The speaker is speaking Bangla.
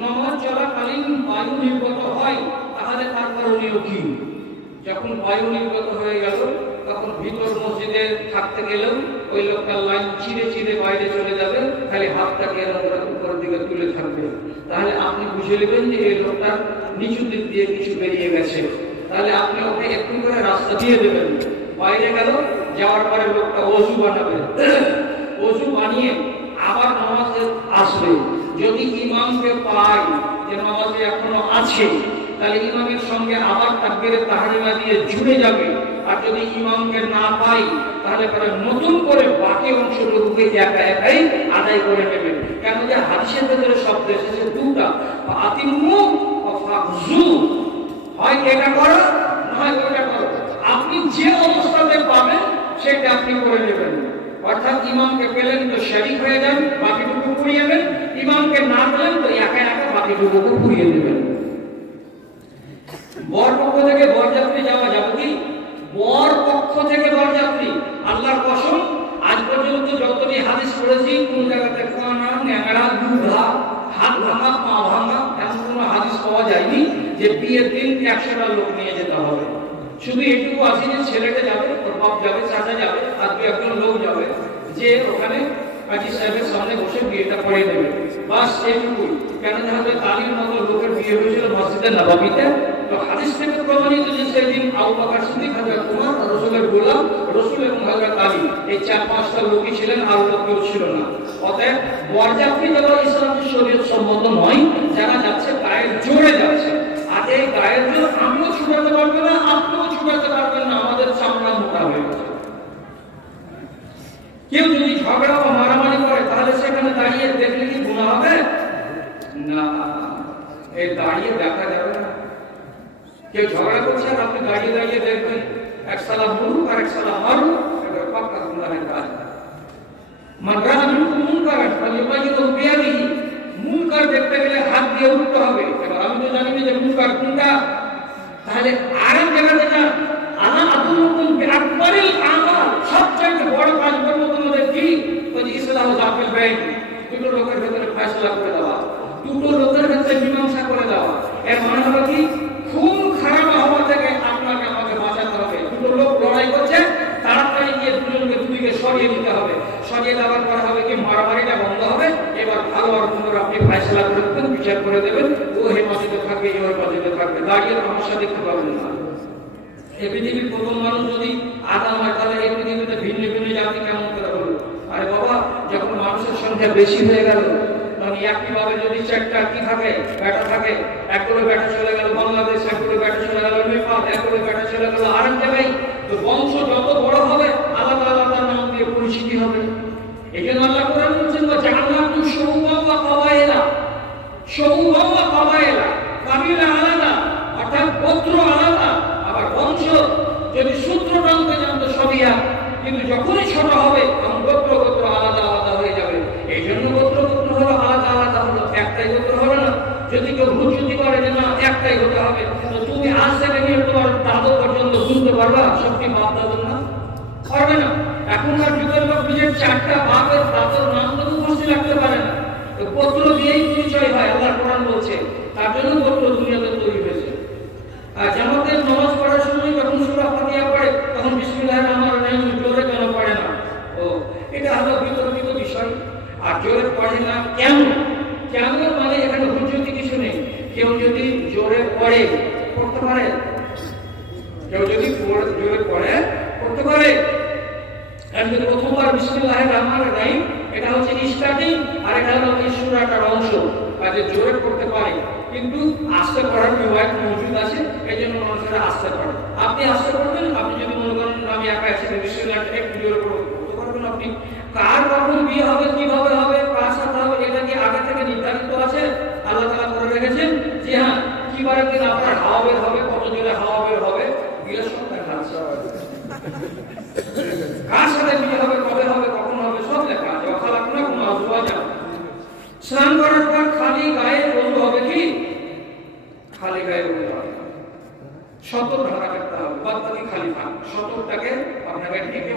নমাজ চলাকালীন বায়ু নির্গত হয়, তাহলে তার করণীয় কি? যখন বায়ু নির্গত হয়ে গেল, তখন ভিতর মসজিদে থাকতে গেলেও ওই লোকটা লাইন চিরে চিরে বাইরে চলে যাবে, খালি হাতটাকে করে উপরের দিকে তুলে থাকবে তাহলে আপনি বুঝে নেবেন যে এই লোকটা নিচু দিক দিয়ে কিছু বেরিয়ে গেছে। তাহলে আপনি ওকে একটু করে রাস্তা দিয়ে দেবেন। বাইরে গেল, যাওয়ার পরে লোকটা অজু বানাবে। অজু বানিয়ে আবার নামাজে আসবে। যদি ইমামকে পাই যে নামাজে এখনও আছে, তাহলে ইমামের সঙ্গে আবার তাকবীরে তাহরিমা দিয়ে জুড়ে যাবে। আর যদি ইমামকে না পাই তাহলে পরে নতুন করে বাকি অংশটুকুকে একা একাই আদায় করে নেবেন কেন যে হাদিসের ভেতরে শব্দ এসেছে দুটা আতিমু হয় এটা করো নয় ওটা করো। আপনি যে অবস্থাতে পাবেন, সেটা আপনি করে নেবেন। অর্থাৎ ইমামকে পেলেন তো শরিক হয়ে যান, বাকিটুকু পুড়িয়ে নেবেন ইমামকে না পেলেন তো একা একা বাকিটুকু পুড়িয়ে নেবেন বর পক্ষ থেকে বরযাত্রী যাওয়া যাবে কি? বর পক্ষ থেকে বরযাত্রী, আল্লাহর কসম, আজ পর্যন্ত যতটি হাদিস পড়েছি, কোন জায়গাতে কোয়ানা ন্যাংরা দুধা, হাত ভাঙা, পা ভাঙা, এমন কোনো হাদিস পাওয়া যায়নি যে বিয়ের দিন একশোটা লোক নিয়ে যেতে হবে। শুধু এটুকু আছে যে ছেলেটা যাবে, ওর বাপ যাবে, চাচা যাবে, আর দু একজন লোক যাবে, যে ওখানে কাজী সাহেবের সামনে বসে বিয়েটা করে দেবে। বাস সম্মত নয়, যারা যাচ্ছে গায়ের জোরে যাচ্ছে। আর এই গায়ের আমিও ছুটাতে পারব না, আপনিও ছুটাতে পারবেন না, আমাদের চামড়া মোটা হয়ে কেউ যদি ঝগড়া তাহলে সেখানে দাঁড়িয়ে দেখলে কি গুণা হবে না এই দাঁড়িয়ে দেখা যাবে না কেউ ঝগড়া করছে আর আপনি দাঁড়িয়ে দাঁড়িয়ে দেখবেন এক সালা মুরুক আর এক সালা মারুক এবার পাক্কা গুণাহের কাজ মাদ্রাসা মিনকুম মুনকারান ফালিয়ামাইয়িদু বিয়াদিহি মুনকার দেখতে গেলে হাত দিয়ে উঠতে হবে এবার আমি তো জানি না যে মুনকার কোনটা তাহলে আরেক জায়গাতে যান আনা আদুলুকুম বিআকবারিল আমাল সবচেয়ে বড় কাজ করব তোমাদের কি ওই যে ইসলাম জাফিল বাইন দুটো লোকের ভেতরে ফয়সালা করে দেওয়া দুটো লোকের ভেতরে মীমাংসা করে দেওয়া এর মানে হলো কি খুন খারাপ হওয়া থেকে আপনাকে আমাকে বাঁচাতে হবে দুটো লোক লড়াই করছে তাড়াতাড়ি গিয়ে দুজনকে দুদিকে সরিয়ে দিতে হবে সরিয়ে দেওয়ার পর হবে কি মারামারিটা বন্ধ হবে এবার ভালো আর মন্দ আপনি ফয়সালা করে দেবেন বিচার করে দেবেন, ও হেফাজতে থাকবে এ হেফাজতে থাকবে। দাঁড়িয়ে সমস্যা দেখতে পাবেন না। পৃথিবীর প্রথম মানুষ যদি আদাম হয়, তাহলে এই পৃথিবীতে ভিন্ন ভিন্ন জাতি কেমন করে হলো আরে বাবা, যখন মানুষের সংখ্যা বেশি হয়ে গেল, তখন একই ভাবে যদি চারটা কি থাকে, ব্যাটা থাকে এক করে বেটা চলে গেল বাংলাদেশ এক করে বেটা চলে গেল নেপাল এক করে বেটা চলে গেল আরেক জায়গায় তো বংশ যত বড় হবে আলাদা আলাদা নাম দিয়ে পরিচিতি হবে এই জন্য আল্লাহ কোরআন বলছেন যে জান্নাত তু সৌবা ওয়া কাবাইলা ওয়া কাবাইলা কাবিলা আলাদা, অর্থাৎ গোত্র আলাদা, আবার বংশ, যদি সূত্র প্রান্তে জানতো সবই এক কিন্তু যখনই ছোট হবে, তখন গোত্র আলাদা আলাদা হয়ে যাবে। এই জন্য গোত্র গোত্র আলাদা একটাই গোত্র হবে না। যদি কেউ ভুল করে যে না, একটাই হতে হবে, তো তুমি আজ থেকে নিয়ে তোমার দাদু পর্যন্ত বুঝতে পারবা সবটি বাপ দাদুর না পারবে না। এখনকার যুগের লোক নিজের চারটা বাপের দাদুর নাম তো মুখস্থ রাখতে পারে না। তো গোত্র দিয়েই হয় আল্লাহ কোরআন বলছে। তার জন্য গোত্র দুনিয়াতে তৈরি হয়েছে। আর জামাতের নামাজ পড়ার সময় যখন সূরা ফাতিহা পড়ে, তখন বিসমিল্লাহির রহমানির রহিম জোরে কেন পড়ে না? ও, এটা হলো বিতর্কিত বিষয়। আর জোরে পড়ে না কেন? কেন মানে এখানে হুজুতি কিছু নেই। কেউ যদি জোরে পড়ে, পড়তে পারে? কেউ যদি জোরে পড়ে, পড়তে পারে? আর যদি প্রথমবার বিসমিল্লাহির রহমানির রহিম, এটা হচ্ছে স্টার্টিং, আর এটা হলো এই সূরাটার অংশ। কাজে করতে পারি। কিন্তু আস্তে পড়ার বিভাগ সতর ধারা করতে হবে। খালিফা সতরটাকে আপনাকে ঢেকে